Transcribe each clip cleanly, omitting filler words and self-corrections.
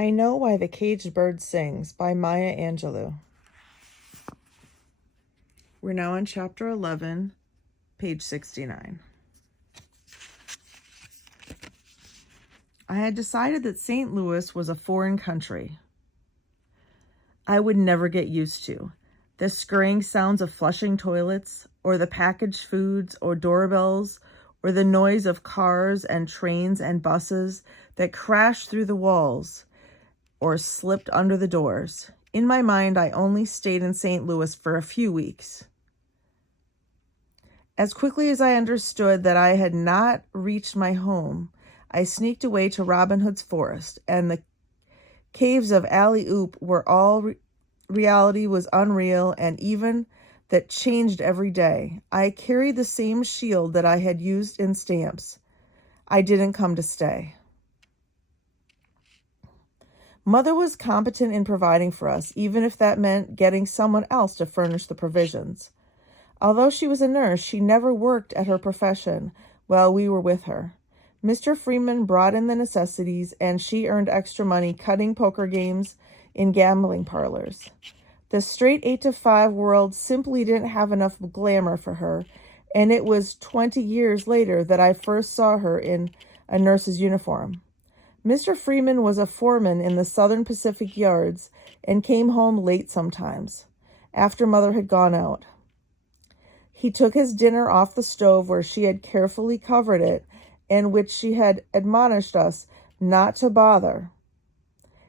I Know Why the Caged Bird Sings by Maya Angelou. We're now on chapter 11, page 69. I had decided that St. Louis was a foreign country I would never get used to. The scurrying sounds of flushing toilets, or the packaged foods, or doorbells, or the noise of cars and trains and buses that crashed through the walls or slipped under the doors. In my mind, I only stayed in St. Louis for a few weeks. As quickly as I understood that I had not reached my home, I sneaked away to Robin Hood's forest, and the caves of Alley Oop were all reality was unreal, and even that changed every day. I carried the same shield that I had used in stamps. I didn't come to stay. Mother was competent in providing for us, even if that meant getting someone else to furnish the provisions. Although she was a nurse, she never worked at her profession while we were with her. Mr. Freeman brought in the necessities, and she earned extra money cutting poker games in gambling parlors. The straight 8-to-5 world simply didn't have enough glamour for her, and it was 20 years later that I first saw her in a nurse's uniform. Mr. Freeman was a foreman in the Southern Pacific Yards and came home late sometimes, after Mother had gone out. He took his dinner off the stove where she had carefully covered it and which she had admonished us not to bother.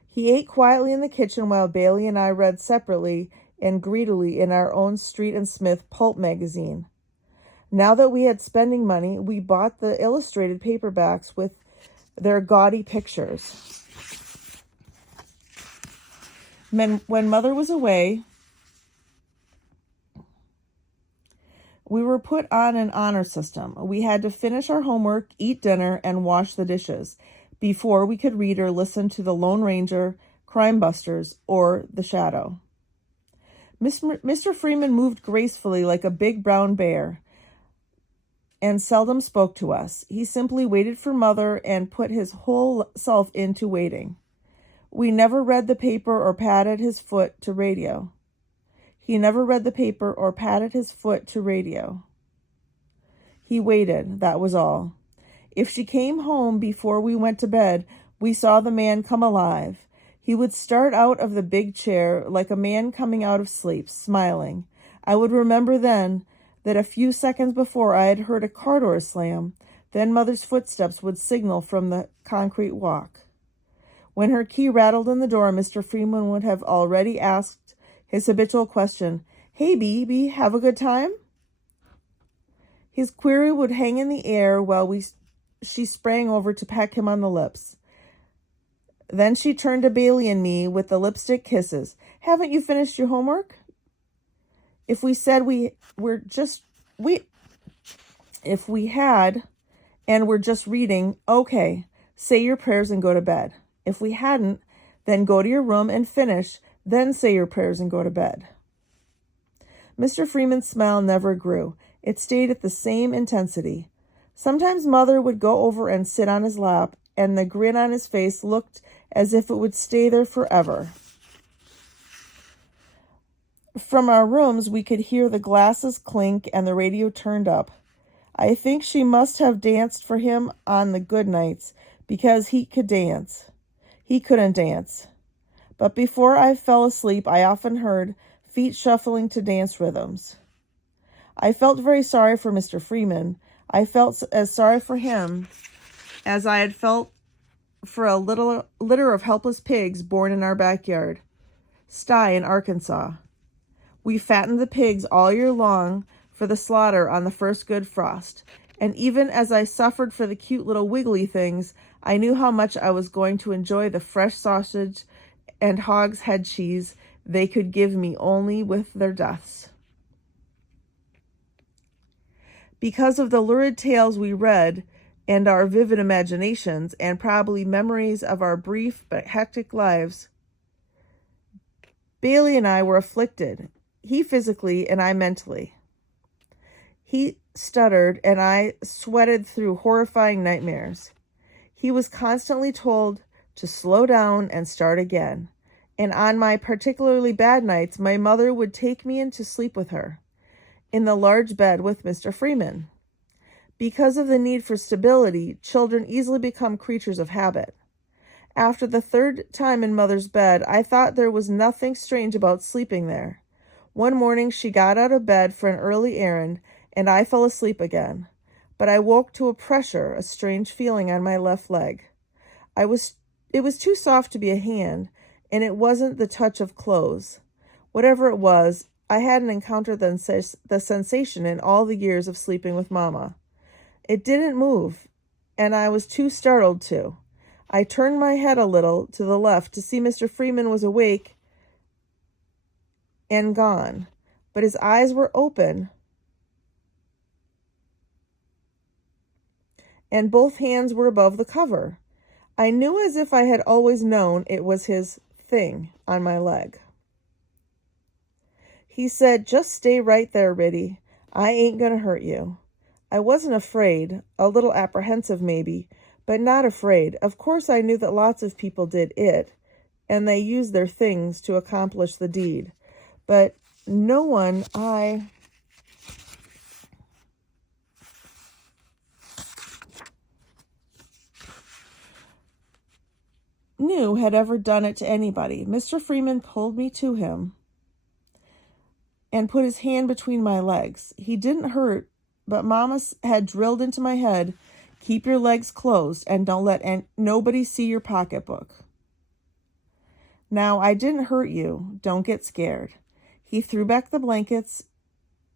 He ate quietly in the kitchen while Bailey and I read separately and greedily in our own Street and Smith pulp magazine. Now that we had spending money, we bought the illustrated paperbacks with their gaudy pictures. When Mother was away, we were put on an honor system. We had to finish our homework, eat dinner, and wash the dishes before we could read or listen to The Lone Ranger, Crime Busters, or The Shadow. Mr. Freeman moved gracefully like a big brown bear and seldom spoke to us. He simply waited for Mother and put his whole self into waiting. We never read the paper or patted his foot to radio. He never read the paper or patted his foot to radio. He waited, that was all. If she came home before we went to bed, we saw the man come alive. He would start out of the big chair like a man coming out of sleep, smiling. I would remember then that a few seconds before I had heard a car door slam. Then Mother's footsteps would signal from the concrete walk. When her key rattled in the door, Mr. Freeman would have already asked his habitual question, "Hey, Bee, have a good time?" His query would hang in the air while she sprang over to peck him on the lips. Then she turned to Bailey and me with the lipstick kisses. "Haven't you finished your homework?" If we said if we had and were just reading, okay, say your prayers and go to bed. If we hadn't, then go to your room and finish, then say your prayers and go to bed. Mr. Freeman's smile never grew. It stayed at the same intensity. Sometimes Mother would go over and sit on his lap, and the grin on his face looked as if it would stay there forever. From our rooms, we could hear the glasses clink and the radio turned up. I think she must have danced for him on the good nights, because he could dance. He couldn't dance. But before I fell asleep, I often heard feet shuffling to dance rhythms. I felt very sorry for Mr. Freeman. I felt as sorry for him as I had felt for a little litter of helpless pigs born in our backyard, sty in Arkansas. We fattened the pigs all year long for the slaughter on the first good frost, and even as I suffered for the cute little wiggly things, I knew how much I was going to enjoy the fresh sausage and hog's head cheese they could give me only with their deaths. Because of the lurid tales we read and our vivid imaginations and probably memories of our brief but hectic lives, Bailey and I were afflicted, he physically and I mentally. He stuttered and I sweated through horrifying nightmares. He was constantly told to slow down and start again. And on my particularly bad nights, my mother would take me in to sleep with her, in the large bed with Mr. Freeman. Because of the need for stability, children easily become creatures of habit. After the third time in Mother's bed, I thought there was nothing strange about sleeping there. One morning she got out of bed for an early errand, and I fell asleep again. But I woke to a pressure, a strange feeling on my left leg. It was too soft to be a hand, and it wasn't the touch of clothes. Whatever it was, I hadn't encountered the sensation in all the years of sleeping with Mama. It didn't move, and I was too startled to. I turned my head a little to the left to see Mr. Freeman was awake and gone, but his eyes were open, and both hands were above the cover. I knew as if I had always known it was his thing on my leg. He said, "Just stay right there, Riddy. I ain't gonna hurt you." I wasn't afraid, a little apprehensive maybe, but not afraid. Of course I knew that lots of people did it, and they used their things to accomplish the deed. But no one I knew had ever done it to anybody. Mr. Freeman pulled me to him and put his hand between my legs. He didn't hurt, but Mama had drilled into my head, "Keep your legs closed and don't let nobody see your pocketbook." Now, I didn't hurt you. Don't get scared. He threw back the blankets,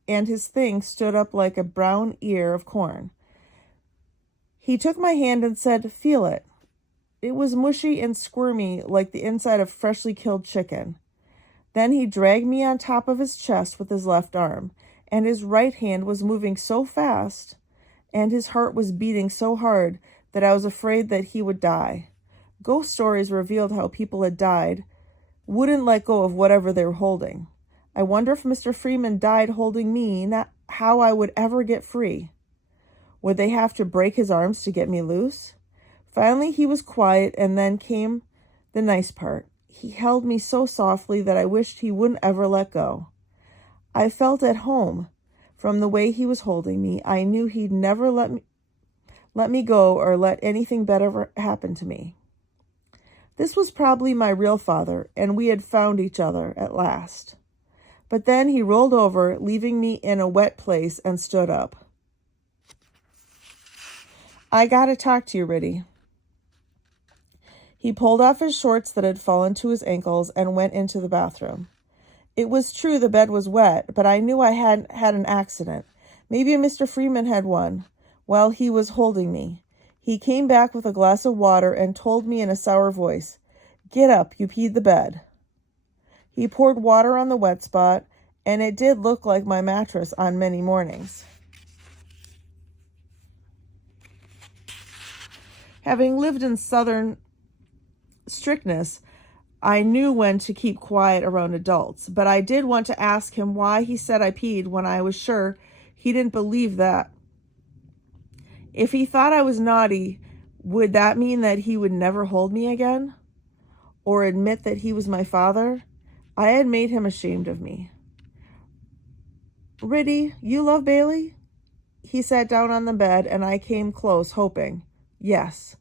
and his thing stood up like a brown ear of corn. He took my hand and said, "Feel it." It was mushy and squirmy like the inside of freshly killed chicken. Then he dragged me on top of his chest with his left arm, and his right hand was moving so fast, and his heart was beating so hard that I was afraid that he would die. Ghost stories revealed how people had died, wouldn't let go of whatever they were holding. I wonder if Mr. Freeman died holding me, not how I would ever get free. Would they have to break his arms to get me loose? Finally, he was quiet, and then came the nice part. He held me so softly that I wished he wouldn't ever let go. I felt at home. From the way he was holding me, I knew he'd never let me go or let anything bad ever happen to me. This was probably my real father, and we had found each other at last. But then he rolled over, leaving me in a wet place, and stood up. "I gotta talk to you, Riddy." He pulled off his shorts that had fallen to his ankles and went into the bathroom. It was true the bed was wet, but I knew I hadn't had an accident. Maybe Mr. Freeman had one while he was holding me. He came back with a glass of water and told me in a sour voice, "Get up, you peed the bed." He poured water on the wet spot, and it did look like my mattress on many mornings. Having lived in Southern strictness, I knew when to keep quiet around adults, but I did want to ask him why he said I peed when I was sure he didn't believe that. If he thought I was naughty, would that mean that he would never hold me again? Or admit that he was my father? I had made him ashamed of me. "Riddy, you love Bailey?" He sat down on the bed, and I came close, hoping. Yes.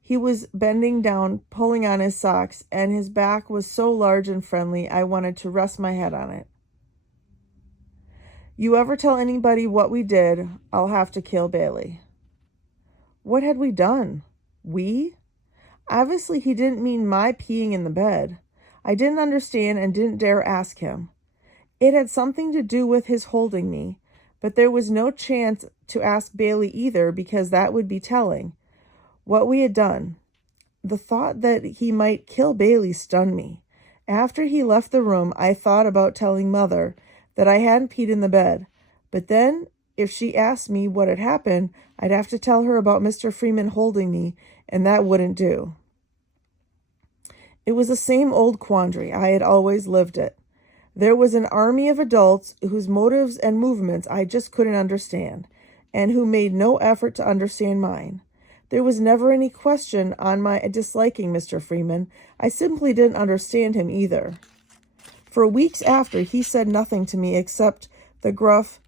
He was bending down, pulling on his socks, and his back was so large and friendly I wanted to rest my head on it. "You ever tell anybody what we did, I'll have to kill Bailey." What had we done? We? Obviously he didn't mean my peeing in the bed. I didn't understand and didn't dare ask him. It had something to do with his holding me, but there was no chance to ask Bailey either because that would be telling what we had done. The thought that he might kill Bailey stunned me. After he left the room, I thought about telling Mother that I hadn't peed in the bed, but then if she asked me what had happened, I'd have to tell her about Mr. Freeman holding me, and that wouldn't do. It was the same old quandary. I had always lived it. There was an army of adults whose motives and movements I just couldn't understand, and who made no effort to understand mine. There was never any question on my disliking Mr. Freeman. I simply didn't understand him either. For weeks after, he said nothing to me except the gruff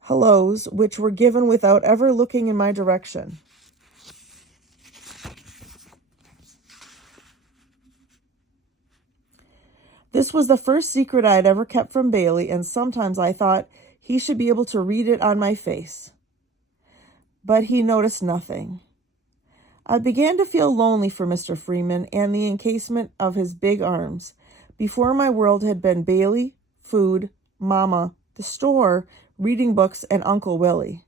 hellos, which were given without ever looking in my direction. This was the first secret I had ever kept from Bailey, and sometimes I thought he should be able to read it on my face. But he noticed nothing. I began to feel lonely for Mr. Freeman and the encasement of his big arms. Before, my world had been Bailey, food, Mama, the store, reading books, and Uncle Willie.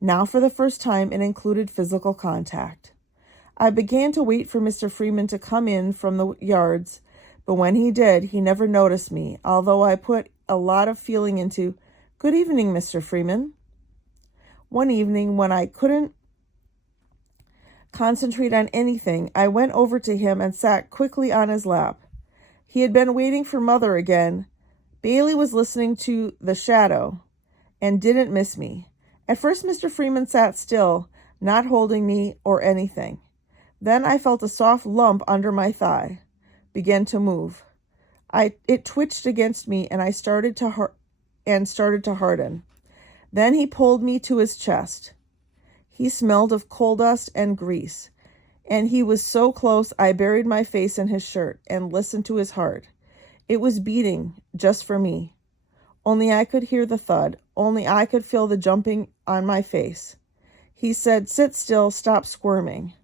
Now, for the first time, it included physical contact. I began to wait for Mr. Freeman to come in from the yards, but when he did, he never noticed me, although I put a lot of feeling into, "Good evening, Mr. Freeman." One evening, when I couldn't concentrate on anything, I went over to him and sat quickly on his lap. He had been waiting for Mother again. Bailey was listening to The Shadow and didn't miss me. At first, Mr. Freeman sat still, not holding me or anything. Then I felt a soft lump under my thigh begin to move. It twitched against me, and I started to harden. Then he pulled me to his chest. He smelled of coal dust and grease, and he was so close I buried my face in his shirt and listened to his heart. It was beating just for me. Only I could hear the thud. Only I could feel the jumping on my face. He said, "Sit still, stop squirming."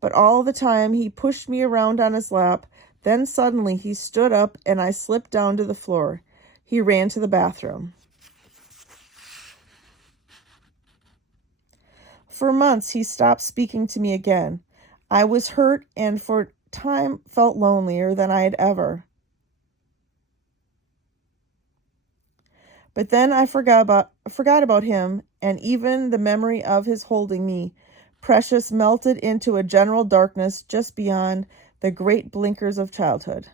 But all the time he pushed me around on his lap. Then suddenly he stood up and I slipped down to the floor. He ran to the bathroom. For months he stopped speaking to me again. I was hurt and for a time felt lonelier than I had ever. But then I forgot about him, and even the memory of his holding me, precious, melted into a general darkness just beyond the great blinkers of childhood.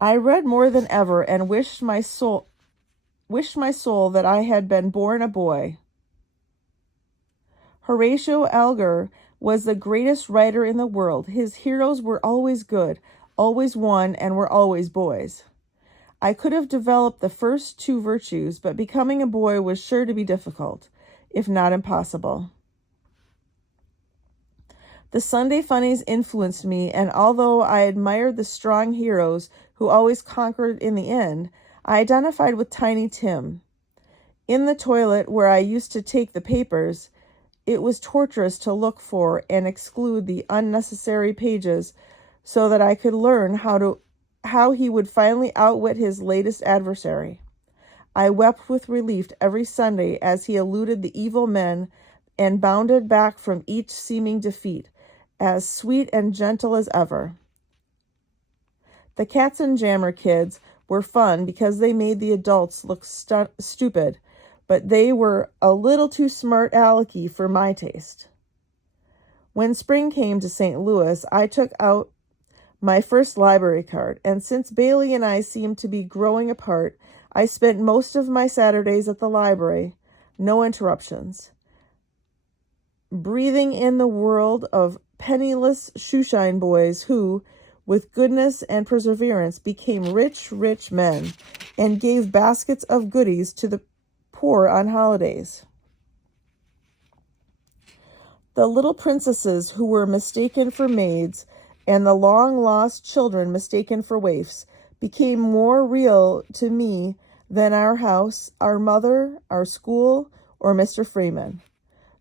I read more than ever and wished my soul that I had been born a boy. Horatio Alger was the greatest writer in the world. His heroes were always good, always won, and were always boys. I could have developed the first two virtues, but becoming a boy was sure to be difficult, if not impossible. The Sunday funnies influenced me, and although I admired the strong heroes who always conquered in the end, I identified with Tiny Tim. In the toilet where I used to take the papers, it was torturous to look for and exclude the unnecessary pages so that I could learn how he would finally outwit his latest adversary. I wept with relief every Sunday as he eluded the evil men and bounded back from each seeming defeat, as sweet and gentle as ever. The Katzenjammer kids were fun because they made the adults look stupid, but they were a little too smart alecky for my taste. When spring came to St. Louis, I took out my first library card, and since Bailey and I seemed to be growing apart, I spent most of my Saturdays at the library, no interruptions, breathing in the world of penniless shoeshine boys who, with goodness and perseverance, became rich men and gave baskets of goodies to the poor on holidays. The little princesses who were mistaken for maids and the long-lost children mistaken for waifs became more real to me than our house, our mother, our school, or Mr. Freeman.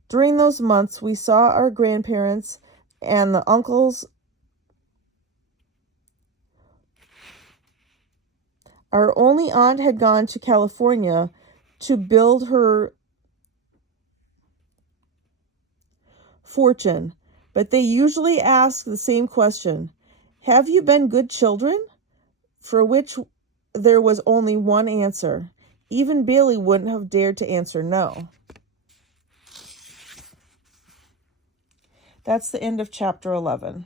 During those months, we saw our grandparents and the uncles. Our only aunt had gone to California to build her fortune, but they usually ask the same question, "Have you been good children?" For which there was only one answer. Even Bailey wouldn't have dared to answer no. That's the end of chapter 11.